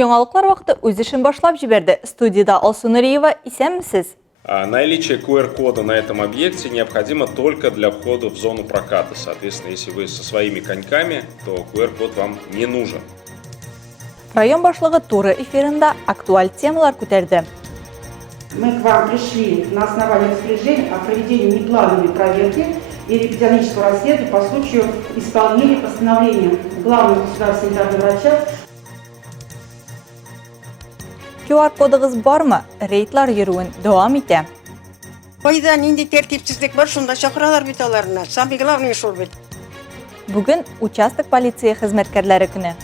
Яңалыклар вакыты үз эшен башлап җибәрде. Студияда Алсу Нуриева, исәнмесез? Наличие QR-кода на этом объекте необходимо только для входа в зону проката. Соответственно, если вы со своими коньками, то QR-код вам не нужен. Район башлыгы туры эфирында актуаль темалар күтәрде. Мы к вам пришли на основании распоряжения о проведении неплановой проверки и эпидемиологического расследования по случаю исполнения постановления главного государственного санитарного врача. QR-кодыгыз бармы? Рейдлар йөрүен дәвам итә. Кайда нинди тәртипсезлек бар, шунда чакыралар бит аларны. Самый главный шул бит. Бүген участок полиция хезмәткәрләре көне.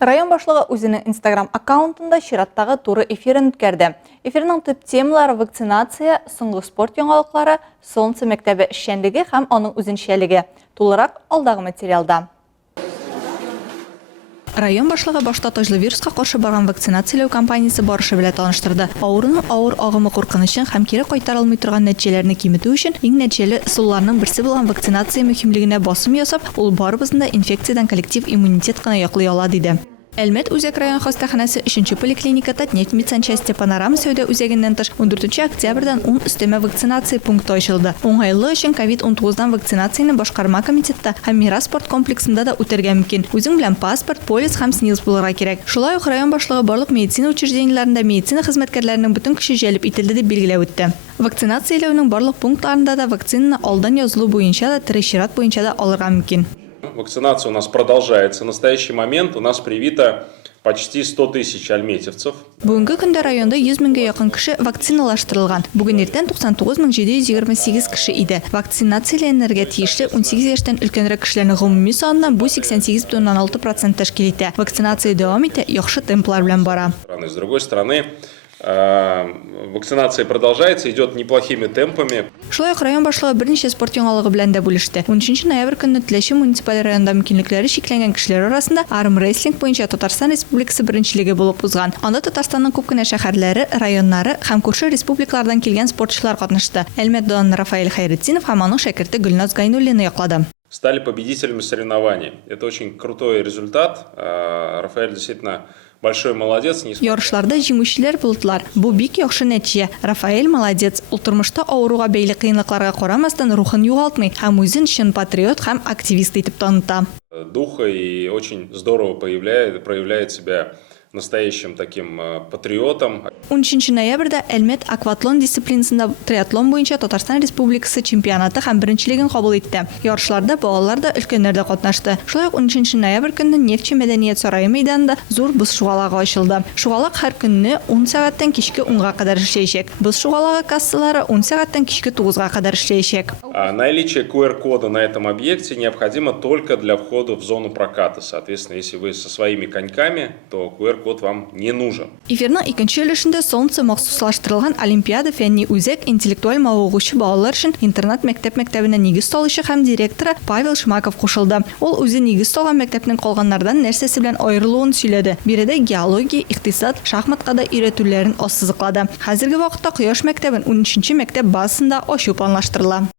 Район башлыгы үзенең Instagram аккаунтында чираттагы туры эфирен үткәрде. Эфирнең төп темалары вакцинация, соңгы спорт яңалыклары, Солнце мәктәбе эшчәнлеге һәм аның үзенчәлеге. Тулырак алдагы материалда. Район башлыгы башта таҗлы вируска каршы барган вакцинацияләү кампаниясе барышы белән таныштырды. Авыруның авыр агымы куркынычын һәм кире кайтарылмый торган нәтиҗәләрне киметү өчен иң нәтиҗәле ысулларның берсе булган вакцинация мөһимлегенә басым ясап, ул барыбызны да инфекциядән коллектив иммунитет кына яклый ала диде. Әлмәт үзәк район хастаханәсе 3-нче поликлиника Татнефть медсанчасти Панорама сәүдә үзәгеннән тыш 14 октябрьдән 10 өстәмә вакцинация пункты ачылды. Уңайлы өчен COVID-19 вакцинацияны башкарма комитетта һәм Мира спорт комплексында да үтәргә мөмкин. Үзең белән паспорт, полис һәм СНИЛС булырга кирәк. Шулай ук район башлыгы барлык медицина учреждениеләрендә медицина хезмәткәрләренең бөтен көче җәлеп ителде дип билгеләп үтте. Вакцинацияләүнең барлык пунктларында да вакцинаны алдан язылу буенча да, тере чират буенча да алырга мөмкин. Вакцинация у нас продолжается. В настоящий момент у нас привито почти 100 тысяч альметьевцев. Бүгенге көндә районда 100 меңгә якын кеше вакциналаштырылган. Бүген иртән 99728 кеше иде. Вакцинацияләнергә тиешле 18 яшьтән өлкәнрәк кешеләрнең гомуми саныннан бу 88,6% тәшкил итә. Вакцинация дәвам итә, яхшы темплар белән бара. С другой стороны, вакцинация продолжается, идет неплохими темпами. Шулай ук район башлыгы берничә спорт яңалыгы белән дә бүлеште. 13 ноябрь көнне Теләче муниципаль районында мөмкинлекләре чикләнгән кешеләр арасында армрестлинг буенча Татарстан Республикасы беренчелеге булып узган. Анда Татарстанның күп кенә шәһәрләре, районнары һәм күрше республикалардан килгән спортчылар катнашты. Әлмәт Донор Рафаэль Хайретдинов һәм аның шәкерте Гөлназ Гайнуллина яклады. Стали победителями соревнований. Это очень крутой результат. Рафаэль действительно большой молодец. Ярышларда җиңүчеләр булдылар. Бу бик яхшы нәтиҗә. Рафаэль молодец. Ул тормышта авыруга бәйле кыенлыкларга карамастан рухын югалтмый һәм үзен чын патриот һәм активист итеп таныта. Духа и очень здорово проявляет себя настоящим таким патриотом. 13 ноябрьдә Әлмәт акватлон дисциплинасында триатлон буенча Татарстан Республикасы чемпионаты һәм беренчелеген кабул итте. Ярышларда балалар да, өлкәннәр дә катнашты. Шулай ук 13 ноябрь көнне Нефтче мәдәният сарае мәйданында зур боз шугалагы ачылды. Шугалак һәр көнне 10 сәгатьтән кичке 10-га кадәр эшләячәк. Боз шугалагы кассалары 10 сәгатьтән кичке 9-га кадәр эшләячәк. Наличие QR-кода на этом объекте необходимо только для входа в зону проката. Соответственно, если вы со своими коньками, то QR-код вам не нужен. Эфирның икенче өлешендә Солнце махсуслаштырылган Олимпиада фәнни үзәк интеллектуаль мавыгучы балалар өчен интернат мәктәбенә нигез салучы һәм директоры Павел Шмаков кушылды. Ул үзе нигез салган мәктәпнең калганнардан нәрсәсе белән аерылуын сөйләде. Биредә геология, икътисад, шахматка да өйрәтүләрен ассызыклады. Хәзерге вакытта Кояш мәктәбен 13-нче мәктәп базасында ачу планлаштырыла.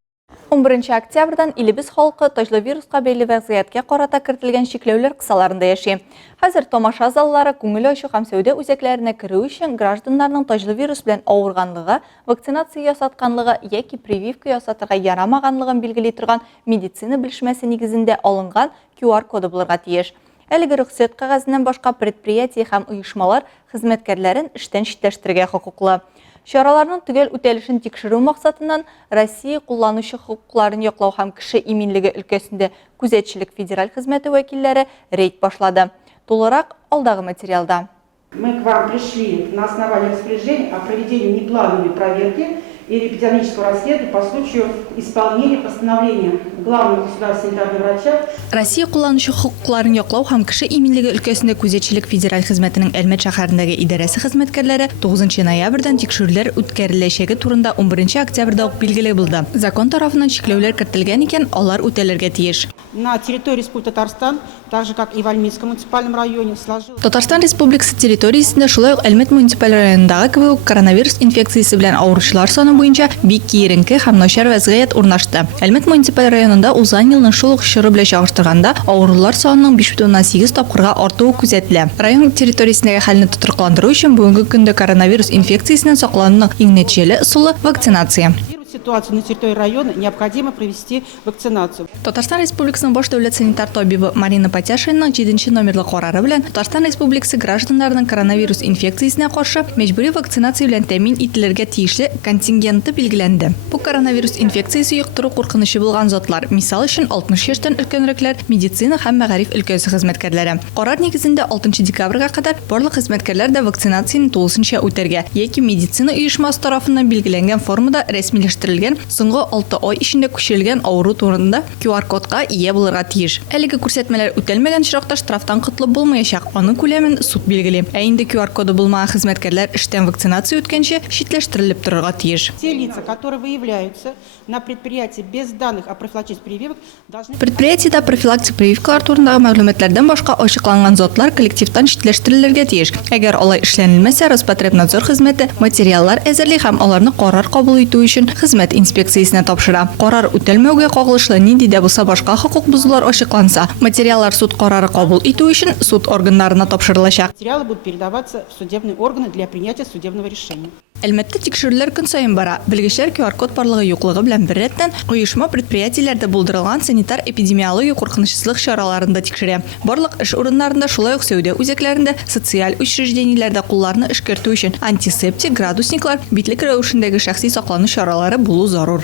11 октябрьдән илебез халкы таҗлы вируска бәйле вәзгыятькә карата кертелгән чикләүләр кысаларында яши. Хәзер тамаша заллары, күңел ачу һәм сәүдә үзәкләренә керү өчен гражданнарның таҗлы вирус белән авырганлыгы, вакцинация ясатканлыгы яки прививка ясатырга ярамаганлыгын билгели торган медицина белешмәсе нигезендә алынган QR-коды булырга тиеш. Әлеге рөхсәт кәгазеннән башка предприятие һәм оешмалар хезмәткәрләрен эштән читләштерергә хокуклы. Чараларның төгәл үтәлешен тикшерү максатыннан Россия кулланучы хокукларын яклау һәм кеше иминлеге өлкәсендә күзәтчелек федераль хезмәте вәкилләре рейд башлады. Тулырак алдагы материалда. Мы к вам пришли на основании распоряжения о проведении неплановой проверки и эпидемиологического расследования по случаю исполнения постановления главного государственного санитарного врача. Россия кулланучы хокукларын яклау һәм кеше иминлеге өлкәсендә күзәтчелек федераль хезмәтенең Әлмәт шәһәрендәге идарәсе хезмәткәрләре 9 ноябрьдән тикшерүләр үткәреләчәге турында 11 октябрьдә ук билгеле булды. Закон тарафыннан чикләүләр кертелгән икән, алар үтәлергә тиеш. На территории Республики Татарстан, так же как и в Альметском муниципальном районе, сложилось. Татарстан Республикасы территориясендә шулай ук Әлмәт муниципаль районындагы кебек коронавирус инфекциясе белән авыручылар саны буенча бик киеренке һәм начар вазгыять урнашты. Әлмәт муниципаль районында узган елның шул ук чоры белән чагыштырганда авырулар санының 5,8 тапкырга артуы күзәтелә. Район территориясендәге хәлне тотрыкландыру өчен бүгенге көндә коронавирус инфекциясеннән саклануның иң нәтиҗәле ысулы вакцинация. Ситуацию на территории района необходимо провести вакцинацию. Татарстан Республикасының баш дәүләт санитар табибы Марина Потяшинның 7 номерлы карары белән Татарстан Республикасы гражданнарының коронавирус инфекциясенә каршы мәҗбүри вакцинация белән тәэмин ителергә тиешле контингенты билгеләнде. Бу коронавирус инфекциясе йоктыру куркынычы булган затлар, мисал өчен 60 яшьтән өлкәнрекләр, медицина һәм мәгариф өлкәсе хезмәткәрләре. Карар нигезендә 6 декабрьгә кадәр барлык хезмәткәрләр дә вакцинацияны тулысынча үтәргә яки медицина оешмасы тарафыннан билгеләнгән формада рәсмиләштерелгән соңгы 6 ай ичендә күчерелгән авыру турында QR-кодка ия булырга тиеш. Әлеге күрсәтмәләр үтәлмәгән чиракта штрафтан котлы булмаячак, аны күләмен суд билгели. Ә инде QR-коды булмаган хезмәткәрләр эштән вакцинация үткәнче читләштерелеп торырга тиеш. Те лица, которые выявляются на предприятии без данных о профилактических прививок, должны... Предприятиедә профилактик прививкалар турындагы мәгълүматлардан башка ачыкланган затлар коллективтан читләштерелергә тиеш. Әгәр алай эшләнелмәсә, Роспотребнадзор хезмәте материаллар әзерли һәм аларны карар кабул итү өчен хезмәт инспекциясенә тапшыра. Карар үтәлмәүгә кагылышлы нинди дә булса башка хокук бозулар ачыкланса, материаллар суд карары кабул итү өчен суд органнарына тапшырылачак. Материалы будут передаваться в судебные органы для принятия судебного решения. Әлмәттә тикшерүләр көн саен бара. Белгечләр QR-код барлыгы юклыгы белән бер рәттән оешма предприятиеләрдә булдырылган санитар-эпидемиология куркынычсызлык чараларында тикшерә. Барлык эш урыннарында, шулай ук сәүдә үзәкләрендә, социаль учреждениеләрдә кулларны эшкәртү өчен антисептик, градусниклар, битлек рәвешендәге шәхси саклану чаралары булу зарур.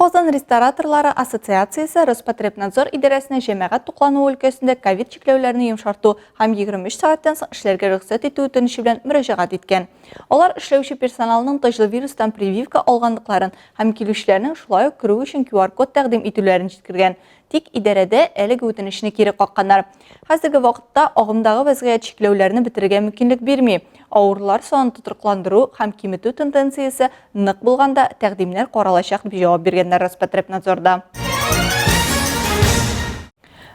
Казан рестораторлары ассоциациясе Роспотребнадзор идарәсенә җәмәгать туклануы өлкәсендә ковид чикләүләрен йомшарту һәм 23 сәгатьтән соң эшләргә рөхсәт итү үтенече белән мөрәҗәгать иткән. Алар эшләүче персоналның тыҗлы вирустан прививка алганлыкларын һәм килүчеләрнең шулай ук керү өчен QR-код тәкъдим итүләрен җиткергән. Тик идарәдә әлеге үтенечне кире какканнар. Хәзерге вакытта агымдагы вазгыять чикләүләрне бетергә мөмкинлек бирми. Авырлар санын тотрыкландыру һәм киметү тенденциясе нык булганда тәкъдимнәр каралачак дип җавап биргәннәр Роспотребнадзорда.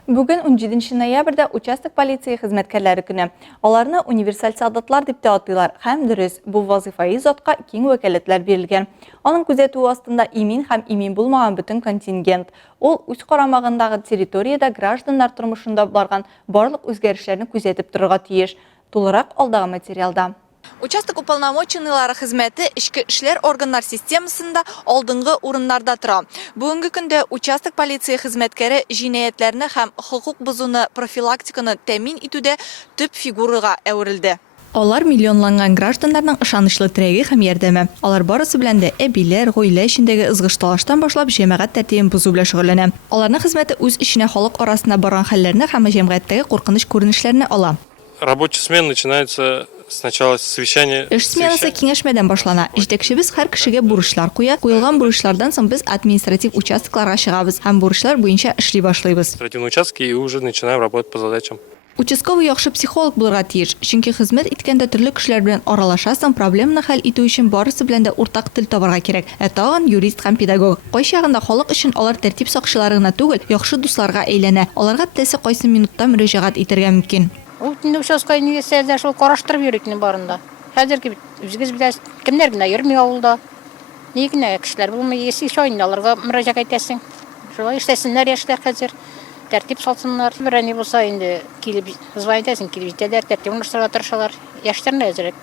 Бүген 17 ноябрьдә участок полиция хезмәткәрләре көне. Аларны универсаль солдатлар дип тә атыйлар. Һәм дөрес, бу вазифаи затка киң вәкаләтләр бирелгән. Аның күзәтүе астында имин һәм имин булмаган бөтен контингент. Ул үз карамагындагы территориядә гражданнар тормышында барган барлык үзгәрешләрне күзәтеп торырга тиеш. Тулырак алдагы материалда. Участок уполномоченныйлары хезмәте эчке эшләр органнар системасында алдынгы урыннарда тора. Бүгенге көндә участок полиция хезмәткәре җинаятьләрне һәм хукук бозуны профилактиканы тәэмин итүдә төп фигурага әверелде. Алар миллионланган гражданнарның ышанычлы терәге һәм ярдәме. Алар барысы белән дә әбиләр, гаилә эчендәге ызгыш-талаштан башлап җәмәгать тәртибен бозу белән шөгыльләнә. Аларның хезмәте үз эченә халык арасында барган хәлләрне һәм җәмгыятьтәге куркыныч күренешләрне ала. Рабочая смена начинается сначала с совещания. Эш сменасы киңәшмәдән башлана. Җитәкчебез һәр кешегә бурычлар куя. Куелган бурычлардан соң без административ участокларга чыгабыз һәм бурычлар буенча эшли башлыйбыз. Административные участки и уже начинаем работать по задачам. Участковый яхшы психолог булырга тиеш. Чөнки хезмәт иткәндә төрле кешеләр белән аралашасың, проблеманы хәл итү өчен барысы белән дә уртак тел табарга кирәк. Ә тагын юрист һәм педагог. Кайчагында халык өчен алар тәртип сакчылары гына түгел, яхшы дусларга әйләнә. Аларга теләсә кайсы минутта мөрәҗәгать итәргә мөмкин. Ул инде участка инвестицияләр шул караштырып йөрикне барында. Хәзерге үзегез беләсез, кемнәр генә йөрми авылда. Ни генә кешеләр булмый, яси шайында аларга мөрәҗәгать итәсең. Шулай эшләсеннәр яшьләр хәзер. Тәртип салсыннар. Берәни булса инде килеп звонить итәсең, килеп җитәләр, тәртип урнаштырырга тырышалар. Яшьләрне әзрәк.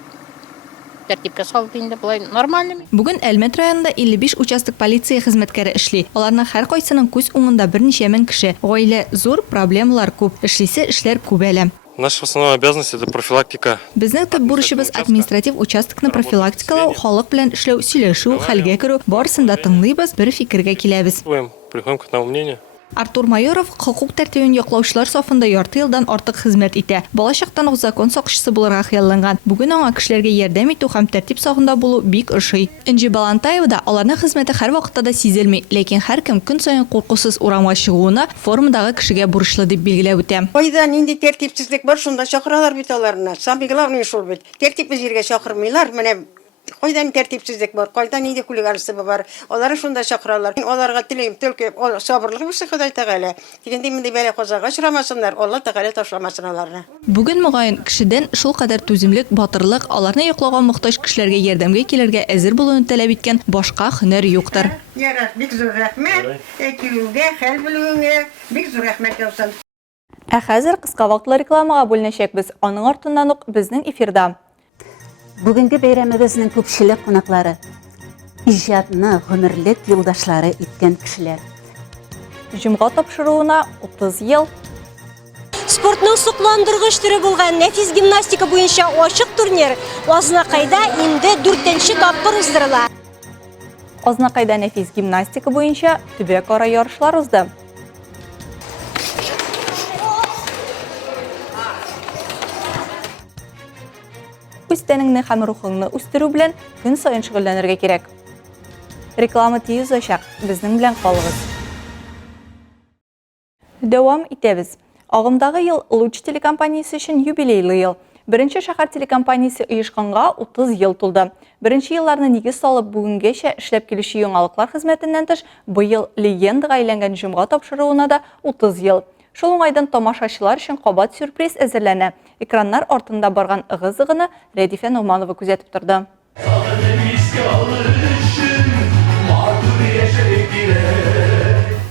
Тәртипкә салып инде булай нормальный. Бүген Әлмәт районында 55 участок полиция хезмәткәре эшли. Аларның һәр кайсының күз уңында берничә мең кеше. Гаилә зур, проблемалар күп. Эшлисе эшләр күп әле. Наша основная обязанность – это профилактика. Безнең төп бурычыбыз административ участокны профилактикалау, халык белән эшләү, сөйләшү, хәлгә керү, барысын да тыңлыйбыз, бер фикергә киләбез. Приходим к одному мнению. Артур Майоров хукук тәртибен яклаучылар сафында ярты елдан артык хезмәт итә. Балачактан ук закон сакчысы булырга хыялланган. Бүген аңа кешеләргә ярдәм итү һәм тәртип сагында булу бик ошый. Энҗи Балантаева да аларның хезмәте һәр вакытта да сизелми, ләкин һәркем көн саен куркусыз урамга чыгуына формадагы кешегә бурычлы дип билгеләп үтә. Кайда нинди тәртипсезлек бар, шунда чакыралар бит аларны. Самый главный шул бит. Тәртипсез җиргә чакырмыйлар. Менә Кайдан тәртипсезлек бар, кайдан инде хулиганство бар. Алар шунда чакыралар. Аларга теләйм, төлке сабырлык булсын Ходай Тәгалә. Дигәндә инде бәла казага очрамасыннар, Алла Тәгалә ташламасын аларны. Бүген мөгаен кешедән шул кадәр түземлек, батырлык, аларны яклауга мохтаҗ кешеләргә ярдәмгә килергә әзер булуын таләп иткән башка һөнәр юктыр. Ярар, бик зур рәхмәт. Килүгә, хәл белүгә бик зур рәхмәт яусан. Ә хәзер кыска вакытлы рекламага бүленәчәкбез. Аның артыннан ук безнең эфирда. Бүгенге бәйрәмебезнең күпчелек кунаклары иҗатны гомерлек юлдашлары иткән кешеләр. Җомга тапшыруына 30 ел. Спортның сокландыргыч төре булган нәфис гимнастика буенча ачык турнир Азнакайда инде 4нче тапкыр уздырыла. Азнакайда нәфис гимнастика буенча төбәк-ара ярышлар узды. Үз тәнеңне һәм рухыңны үстерү белән көн саен шөгыльләнергә кирәк. Реклама тиз узачак, безнең белән калыгыз. Дәвам итәбез. Агымдагы ел Луч телекомпаниясе өчен юбилейлы ел. Беренче шәһәр телекомпаниясе оешканга 30 ел тулды. Беренче елларны нигез салып бүгенгәчә эшләп килүче яңалыклар хезмәтеннән тыш, быел легендага әйләнгән җомга тапшыруына да 30 ел. Шул уңайдан тамашачылар өчен кабат сюрприз әзерләнә. Экраннар артында барган ыгы-зыгыны Рәдифә Нугманова күзәтеп торды.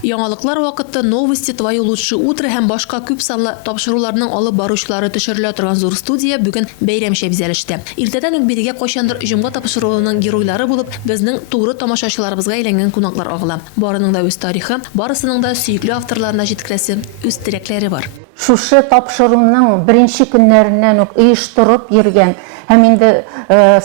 Яңалыклар вакыты новости твое лучшее утро һәм башка күп санлы тапшыруларның алып баручылары төшерелә торган зур студия бүген бәйрәмчә бизәлеште. Иртәдән үк бирегә кайчандыр җомга тапшыруының геройлары булып, безнең тугры тамашачыларыбызга әйләнгән кунаклар агыла. Барының да үз тарихы, барысының да сөйкле авторларына җиткерәсе үз теләкләре бар. Шушы тапшыруның беренче көннәреннән үк оештырып йөргән һәм инде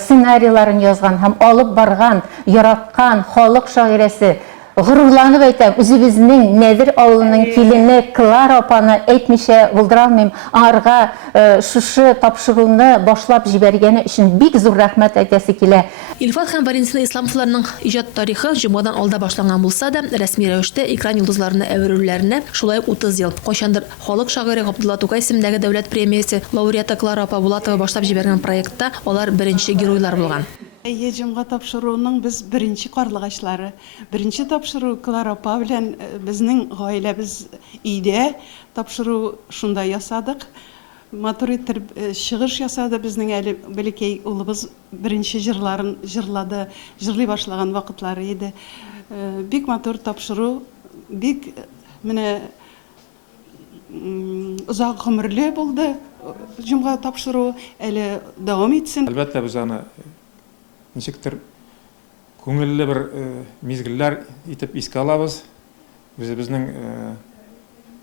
сценарийларын язган һәм алып барган, яраткан халык шагыйрәсе Гырурланып әйтәм, үзебезнең Нәдер авылының килене Клара апаны әйтмичә булдыра алмыйм. Аңарга шушы тапшыруны башлап җибәргәне өчен бик зур рәхмәт әйтәсе килә. Илфат һәм Валентина Исламовларның иҗат тарихы җомгадан алда башланган булса да, рәсми рәвештә экран йолдызларына әверүләренә шулай 30 ел. Кайчандыр халык шагыйре Габдулла Тукай исемендәге дәүләт премиясе лауреаты Клара апа Булатова башлап җибәргән проектта алар беренче геройлар булган. Җомга тапшыруның без беренче карлыгачлары. Беренче тапшыру Клара апа белән безнең гаиләбез өйдә тапшыру шунда ясадык. Матур итеп чыгыш ясады безнең әле бәләкәй улыбыз беренче җырларын җырлады, җырлый башлаган вакытлары иде. Бик матур тапшыру, бик менә узак гомерле булды. Җомга тапшыру әле дәвам итсен. Әлбәттә без аны ничектер күңелле бер мизгелләр итеп искә алабыз. Безнең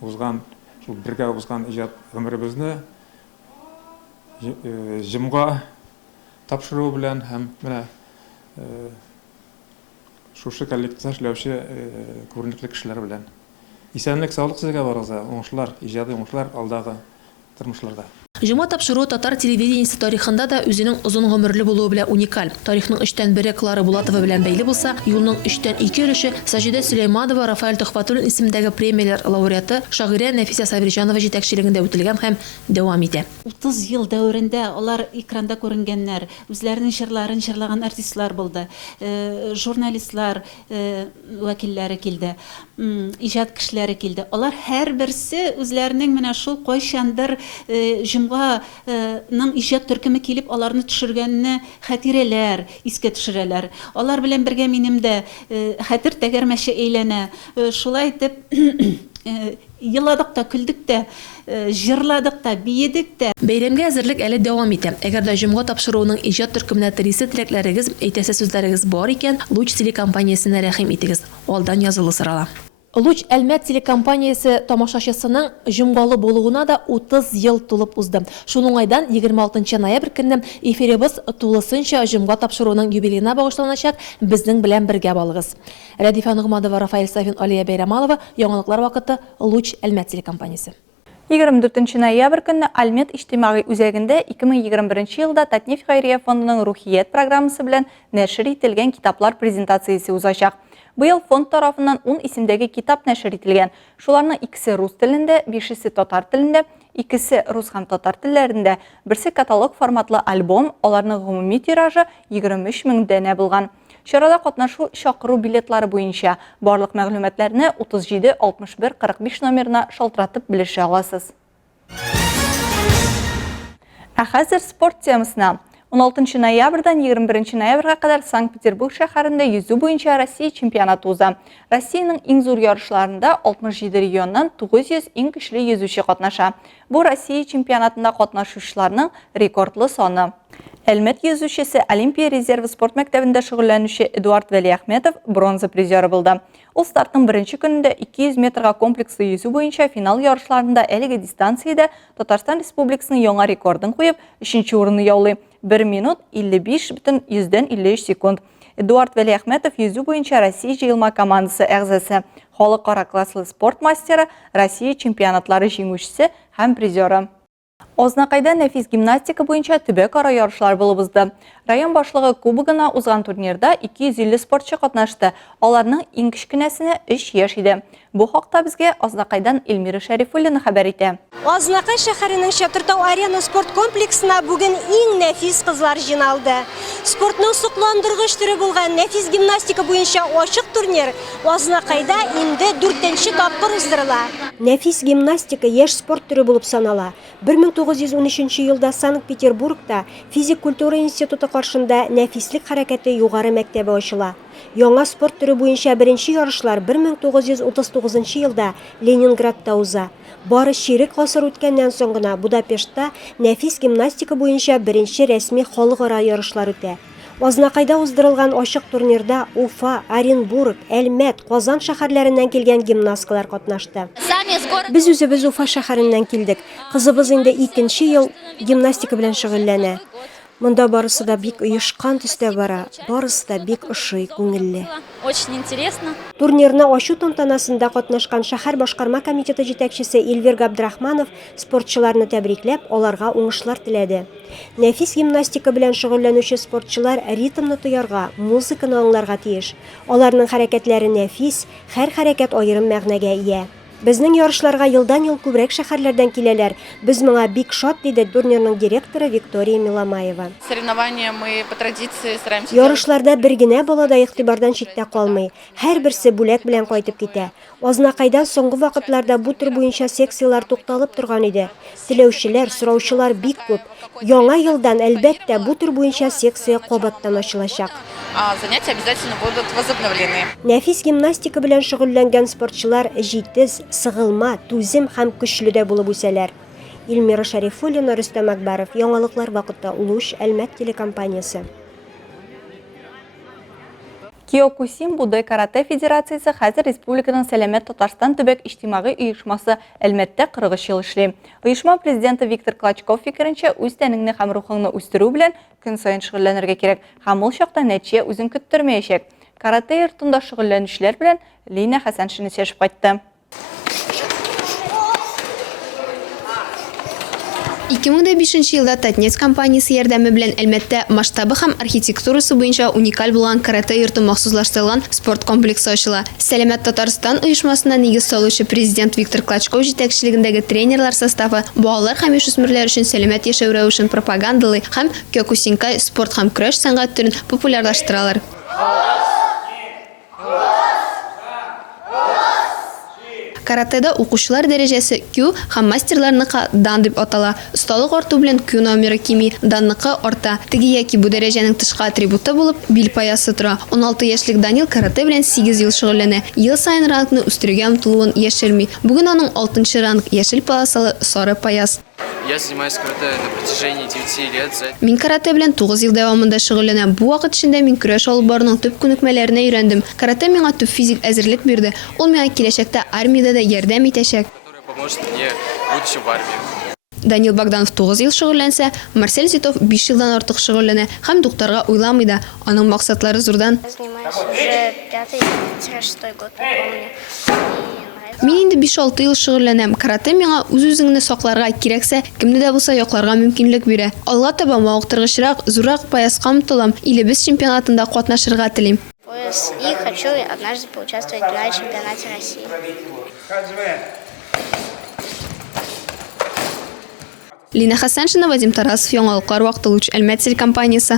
узган, шул бергә узган иҗат гомеребезне җомга тапшыру белән һәм менә шушы коллективта эшләүче күренекле кешеләр белән. Исәнлек, саулык сезгә барыгызга, уңышлар, иҗади уңышлар алдагы тормышларда. Җомга тапшыру татар телевидениесе тарихында да үзенең озын гомерле булуы белән уникаль. Тарихның 3/1 Клара Булатова белән бәйле булса, юлның 3/2 өлеше Саҗидә Сөләйманова, Рафаэль Төхфәтуллин исемендәге премияләр лауреаты шагыйрә Нәфисә Сабирҗанова җитәкчелегендә үтелгән һәм дәвам итә. 30 ел дәверендә алар экранда күренгәннәр, үзләренең җырларын җырлаган артистлар булды, журналистлар вәкилләре килде, иҗат кешеләре килде. Алар һәрберсе үзләренең менә шул кайчандыр ның иҗат төркеме килеп аларны төшергәнне хәтирәләр, искә төшерәләр. Алар белән бергә минем дә хәтер тәгәрмәче әйләнә. Шулай итеп йыладык та, көлдек тә, җырладык та, биедек тә. Бәйрәмгә әзерлек әле дәвам итә. Әгәр дә җомга тапшыруының иҗат төркеменә телисе теләкләрегез, әйтәсе сүзләрегез бар икән, Луч телекомпаниясенә рәхим итегез. Алдан язылы сырала. Луч Әлмәт телекомпаниясе тамашачысының җомгалы булуына да 30 ел тулып узды. Шул уңайдан 26 ноябрь көнне эфиребез тулысынча җомга тапшыруының юбилеена багышланачак. Безнең белән бергә балыгыз. Рәдифә Нугманова, Рафаэль Сафин, Алия Бәйрәмалова, яңалыклар вакыты Луч Әлмәт телекомпаниясе. 24 ноябрь көнне Әлмәт иҗтимагый үзәгендә 2021 елда Татнефть хәйрия фондының рухият программасы белән нәшер ителгән китаплар презентациясе узачак. Быел фонд тарафыннан 10 исемдәге китап нәшер ителгән. Шуларның 2-се рус телендә, 5-се татар телендә, икесе рус һәм татар телләрендә, берсе каталог форматлы альбом, аларның гомуми тиражы 23 000 дәнә булган. Чарада катнашу чакыру билетлары буенча барлык мәгълүматларны 37 61 45 номерына шалтыратып белешә аласыз. Ә хәзер спорт темасына. 16 ноябрьдан 21 ноябрьгә кадәр Санкт-Петербург шәһәрендә йөзү буенча Россия чемпионаты уза. Россиянең иң зур ярышларында 67 регионнан 900 иң көчле йөзүче катнаша. Бу Россия чемпионатында катнашучыларның рекордлы саны. Әлмәт йөзүчесе Олимпия резервы спорт мәктәбендә шөгыльләнүче Эдуард Вәлиәхмәтов бронза призеры булды. Ул стартның беренче көнендә 200 метрга комплекслы йөзү буенча финал ярышларында әлеге дистанциядә Татарстан Республикасының яңа рекордын куеп, 3нче урынны яулый. 1 минут 55,53 секунд. Эдуард Вәлиәхмәтов йөзү буенча Россия җыелма командасы әгъзасы, халыкара класслы спорт мастеры, Россия чемпионатлары җиңүчесе һәм призеры. Ознакайда нәфис гимнастика буенча төбәк-ара ярышлар булып узды. Район башлыгы кубогына узган турнирда 250 спортчы катнашты. Аларның иң кечкенәсенә 3 яшь иде. Бу хакта безгә Ознакайдан Эльмира Шәрифуллина хәбәр итә. Азнакай шәһәренең Чатыртау арена спорт комплексына бүген иң нәфис кызлар җыйналды. Спортның сокландыргыч төре булган нәфис гимнастика буенча ачык турнир Азнакайда инде 4нче тапкыр уздырыла. Нәфис гимнастика яшь спорт төре булып санала. 1913 елда Санкт-Петербургта физик культура институты каршында нәфислек хәрәкәте югары мәктәбе ачыла. Яңа спорт төре буенча беренче ярышлар 1939 елда Ленинградта уза. Бары чирек гасыр үткәннән соң гына Будапештта нәфис гимнастика буенча беренче рәсми халыкара ярышлар үтә. Азнакайда уздырылган ачык турнирда Уфа, Оренбург, Әлмәт, Казан шәһәрләреннән килгән гимнасткалар катнашты. Без үзебез Уфа шәһәреннән килдек. Кызыбыз инде 2нче ел гимнастика белән шөгыльләнә. Монда барысы да бик оешкан төстә бара, барысы да бик ошый, күңелле. Очень интересно. Турнирны ачу тантанасында катнашкан шәһәр башкарма комитеты җитәкчесе Эльвир Габдрахманов спортчыларны тәбрикләп, аларга уңышлар теләде. Нәфис гимнастика белән шөгыльләнүче спортчылар ритмны тоярга, музыканы аңларга тиеш. Аларның хәрәкәтләре нәфис, һәр хәрәкәт аерым мәгънәгә ия. Безнең ярышларга елдан-ел күбрәк шәһәрләрдән киләләр. Без моңа бик шат, диде турнирның директоры Виктория Миламаева. Соревнования мы по традиции стараемся. Ярышларда бер генә бала да игътибардан читтә калмый. Һәрберсе бүләк белән кайтып китә. Азнакайда соңгы вакытларда бу төр буенча секциялар тукталып торган иде. Теләүчеләр, сораучылар бик күп. Яңа елдан әлбәттә бу төр буенча секция кабаттан ачылачак. Занятия обязательно будут возобновлены. Нәфис гимнастика белән шөгыльләнгән спортчылар җитез, сыгылма, түзем һәм көчле дә булып үсәләр. Эльмира Шәрифуллина, Рөстәм Әкбәров, Яңалыклар вакытта, Луч, Әлмәт телекомпаниясе. Киокусин Будай карате федерациясе хәзер республиканың Сәламәт Татарстан төбәк иҗтимагый оешмасы Әлмәттә 43 ел эшли. Оешма президенты Виктор Клочков фикеренчә, үз тәнеңне һәм рухыңны үстерү белән көн саен шөгыльләнергә кирәк. Һәм ул чакта нәтиҗә үзен көттермәячәк. Карате йортында шөгыльләнүчеләр белән Лина Хәсән сөйләшеп кайтты. 2005 елда Татнефть компаниясе ярдәме белән Әлмәттә масштабы һәм архитектурасы буенча уникаль булган карате йорты махсуслаштырылган спорт комплексы ачыла. Сәламәт Татарстан оешмасына нигез салучы президент Виктор Клочков җитәкчелегендәге тренерлар составы балалар һәм яшүсмерләр өчен сәламәт яшәү рәвешен пропагандалый һәм кёкусинкай спорт һәм көрәш сәнгать түрен популярлаштыралар. Каратеда укучылар дәрәҗәсе Q һәм мастерларныкы дан дип атала. Осталык арту белән Q номеры кими, данныкы арта. Теге яки бу дәрәҗәнең тышкы атрибуты булып бил паясы тора. 16 яшьлек Данил карате белән 8 ел шөгыльләнә. Ел сайын рангны үстерүгә омтылуын яшерми. Бүген аның 6нчы ранг яшел полосалы сары паяс. Я занимаюсь карате на протяжении 9 лет. Мин карате белән 9 ел дәвамында шөгыльләнәм. Бу вакыт эчендә мин көрәш алып баруның төп күнекмәләренә өйрәндем. Карате миңа төп физик әзерлек бирде. Ул миңа киләчәктә армиядә дә ярдәм итәчәк. Поможет мне в будущем в армии. Данил Богданов 9 ел шөгыльләнсә, Марсель Зитов 5 елдан артык шөгыльләнә һәм дуктарга уйламый да. Аның максатлары зурдан. Мин инде 5-6 ел шөгыльләнәм. Карате миңа үз-үзеңне сакларга кирәксә, кемне дә булса якларга мөмкинлек бирә. Алга таба мавыктыргычрак, зуррак паяска омтылам, илебез чемпионатында катнашырга телим. И хочу однажды поучаствовать на чемпионате России. Лина Хасаншина, Вадим Тарасов, Яңалыклар вакыты Луч Әлмәт телекомпаниясе.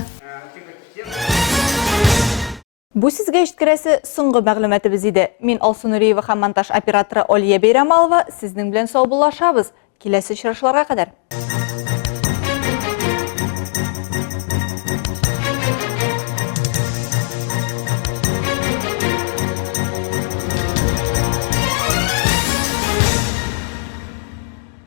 Бу сезгә ишеткерәсе соңгы мәгълүматыбыз иде. Мин Алсу Нуриева һәм монтаж операторы Олия Бейрамалова сезнең белән сау булашабыз. Киләсе очрашларга кадәр.